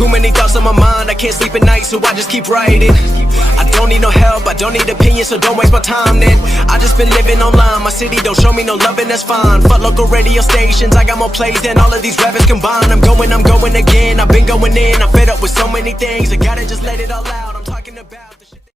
Too many thoughts on my mind, I can't sleep at night, so I just keep writing. I don't need no help, I don't need opinions, so don't waste my time then. I just been living online, my city don't show me no love and that's fine. Fuck local radio stations, I got more plays than all of these rappers combined. I'm going again, I've been going in, I'm fed up with so many things, I gotta just let it all out. I'm talking about the shit that